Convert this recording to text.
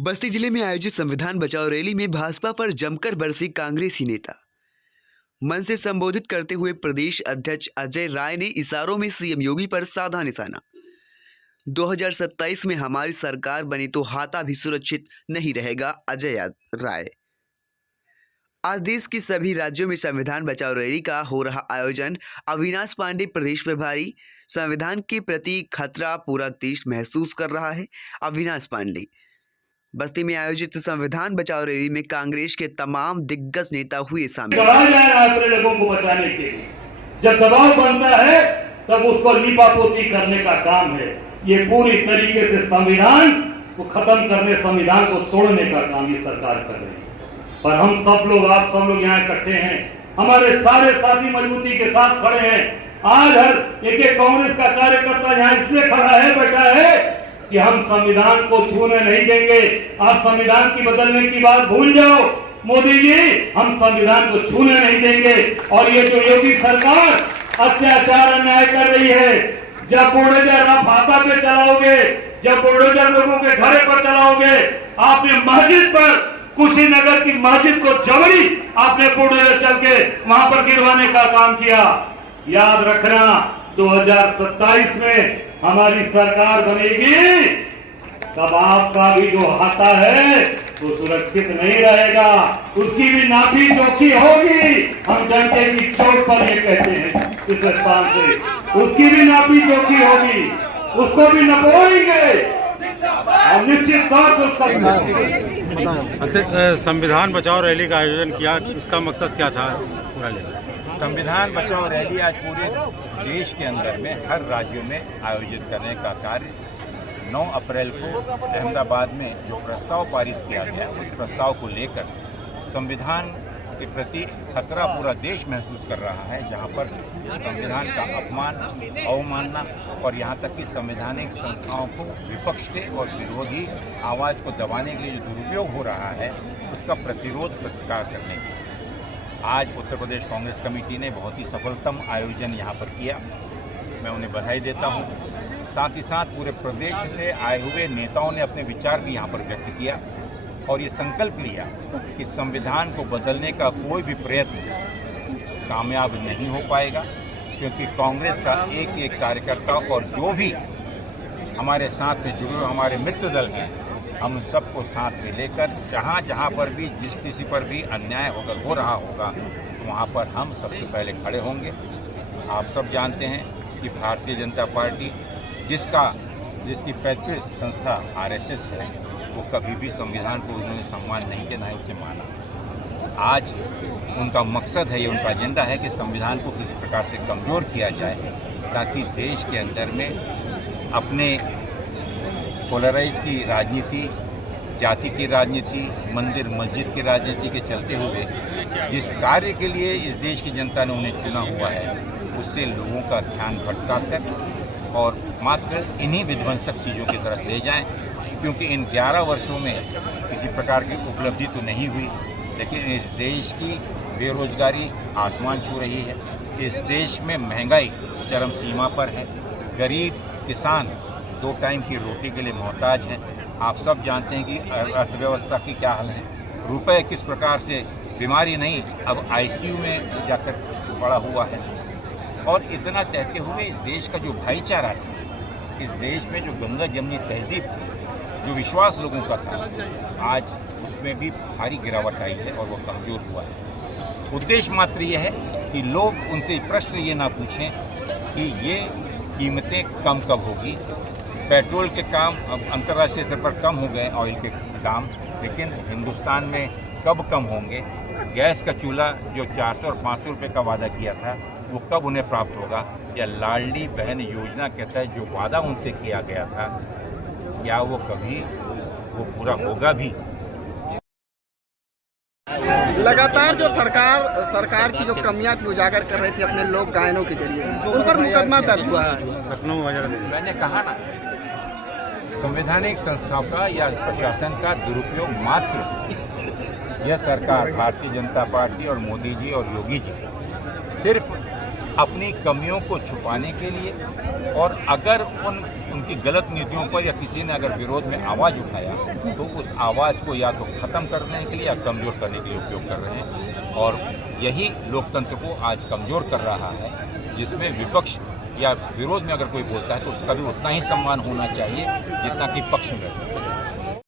बस्ती जिले में आयोजित संविधान बचाओ रैली में भाजपा पर जमकर बरसी कांग्रेसी नेता। मन से संबोधित करते हुए प्रदेश अध्यक्ष अजय राय ने इशारों में सीएम योगी पर साधा निशाना। 2027 में हमारी सरकार बनी तो हाथा भी सुरक्षित नहीं रहेगा, अजय राय। आज देश के सभी राज्यों में संविधान बचाओ रैली का हो रहा आयोजन। अविनाश पांडे प्रदेश प्रभारी। संविधान के प्रति खतरा पूरा देश महसूस कर रहा है, अविनाश पांडे। बस्ती में आयोजित संविधान बचाओ रैली में कांग्रेस के तमाम दिग्गज नेता हुए शामिल। अपने लोगों को बचाने के लिए जब दबाव बनता है तब उसको लीपापोती करने का काम है। ये पूरी तरीके से संविधान को खत्म करने, संविधान को तोड़ने का काम ये सरकार कर रही है। पर हम सब लोग, आप सब लोग यहाँ इकट्ठे हैं, हमारे सारे साथी मजबूती के साथ खड़े हैं। आज हर एक कांग्रेस का कार्यकर्ता यहाँ इसलिए खड़ा है, बैठा है कि हम संविधान को छूने नहीं देंगे। आप संविधान की बदलने की बात भूल जाओ मोदी जी, हम संविधान को छूने नहीं देंगे। और ये जो योगी सरकार अत्याचार अन्याय कर रही है, जब बुलडोजर आप हाथा पे चलाओगे, जब बुलडोजर लोगों के घरे पर चलाओगे, आपने मस्जिद पर, कुशीनगर की मस्जिद को जबरी आपने बुलडोजर चल के वहां पर गिरवाने का काम किया। याद रखना 2027 में हमारी सरकार बनेगी तब आपका भी जो हाथा है वो सुरक्षित नहीं रहेगा, उसकी भी नापी जोखी होगी। हम जनते की चोट पर ये कहते हैं इस स्थान से, उसकी भी नापी जोखी होगी, उसको भी नपोएंगे और निश्चित तौर से उसका। संविधान बचाओ रैली का आयोजन किया, इसका मकसद क्या था? पूरा लेकर संविधान बचाओ रैली आज पूरे देश के अंदर में हर राज्यों में आयोजित करने का कार्य 9 अप्रैल को अहमदाबाद में जो प्रस्ताव पारित किया गया, उस प्रस्ताव को लेकर संविधान के प्रति खतरा पूरा देश महसूस कर रहा है, जहां पर संविधान का अपमान, अवमानना और यहां तक कि संवैधानिक संस्थाओं को विपक्ष के और विरोधी आवाज़ को दबाने के लिए जो दुरुपयोग हो रहा है, उसका प्रतिकार करने के लिए आज उत्तर प्रदेश कांग्रेस कमेटी ने बहुत ही सफलतम आयोजन यहाँ पर किया। मैं उन्हें बधाई देता हूँ। साथ ही साथ पूरे प्रदेश से आए हुए नेताओं ने अपने विचार भी यहाँ पर व्यक्त किया और ये संकल्प लिया कि संविधान को बदलने का कोई भी प्रयत्न कामयाब नहीं हो पाएगा, क्योंकि कांग्रेस का एक एक कार्यकर्ता और जो भी हमारे साथ में जुड़े हुए हमारे मित्र दल हैं, हम सबको साथ में लेकर जहाँ जहाँ पर भी जिस किसी पर भी अन्याय अगर हो रहा होगा तो वहाँ पर हम सबसे पहले खड़े होंगे। आप सब जानते हैं कि भारतीय जनता पार्टी जिसकी पैतृक संस्था आरएसएस है, वो कभी भी संविधान को उन्होंने सम्मान नहीं किया, ना उसे माना। आज उनका मकसद है, ये उनका एजेंडा है कि संविधान को किसी प्रकार से कमज़ोर किया जाए, ताकि देश के अंदर में अपने पोलराइज की राजनीति, जाति की राजनीति, मंदिर मस्जिद की राजनीति के चलते हुए जिस कार्य के लिए इस देश की जनता ने उन्हें चुना हुआ है, उससे लोगों का ध्यान भटका कर और मात्र इन्हीं विध्वंसक चीज़ों की तरफ ले जाएं, क्योंकि इन 11 वर्षों में किसी प्रकार की उपलब्धि तो नहीं हुई, लेकिन इस देश की बेरोजगारी आसमान छू रही है, इस देश में महंगाई चरम सीमा पर है, गरीब किसान 2 टाइम की रोटी के लिए मोहताज हैं। आप सब जानते हैं कि अर्थव्यवस्था की क्या हाल है, रुपए किस प्रकार से बीमारी नहीं अब आईसीयू में जाकर पड़ा हुआ है। और इतना कहते हुए इस देश का जो भाईचारा था, इस देश में जो गंगा जमनी तहजीब थी, जो विश्वास लोगों का था, आज उसमें भी भारी गिरावट आई है और वो कमज़ोर हुआ है। उद्देश्य मात्र ये है कि लोग उनसे प्रश्न ये ना पूछें कि ये कीमतें कम कब होगी। पेट्रोल के काम अब अंतर्राष्ट्रीय स्तर पर कम हो गए, ऑयल के दाम, लेकिन हिंदुस्तान में कब कम होंगे? गैस का चूल्हा जो 400 और 500 रुपये का वादा किया था, वो कब उन्हें प्राप्त होगा? या लाडली बहन योजना के तहत जो वादा उनसे किया गया था, क्या वो कभी वो पूरा होगा भी? लगातार जो सरकार की जो कमियां थी उजागर कर रही थी अपने लोक गायनों के जरिए, उन पर मुकदमा दर्ज हुआ है। मैंने कहा ना, संवैधानिक संस्थाओं का या प्रशासन का दुरुपयोग मात्र यह सरकार, भारतीय जनता पार्टी और मोदी जी और योगी जी सिर्फ अपनी कमियों को छुपाने के लिए, और अगर उन उनकी गलत नीतियों पर या किसी ने अगर विरोध में आवाज़ उठाया तो उस आवाज़ को या तो ख़त्म करने के लिए या कमज़ोर करने के लिए उपयोग कर रहे हैं। और यही लोकतंत्र को आज कमज़ोर कर रहा है, जिसमें विपक्ष या विरोध में अगर कोई बोलता है तो उसका भी उतना ही सम्मान होना चाहिए जितना कि पक्ष में।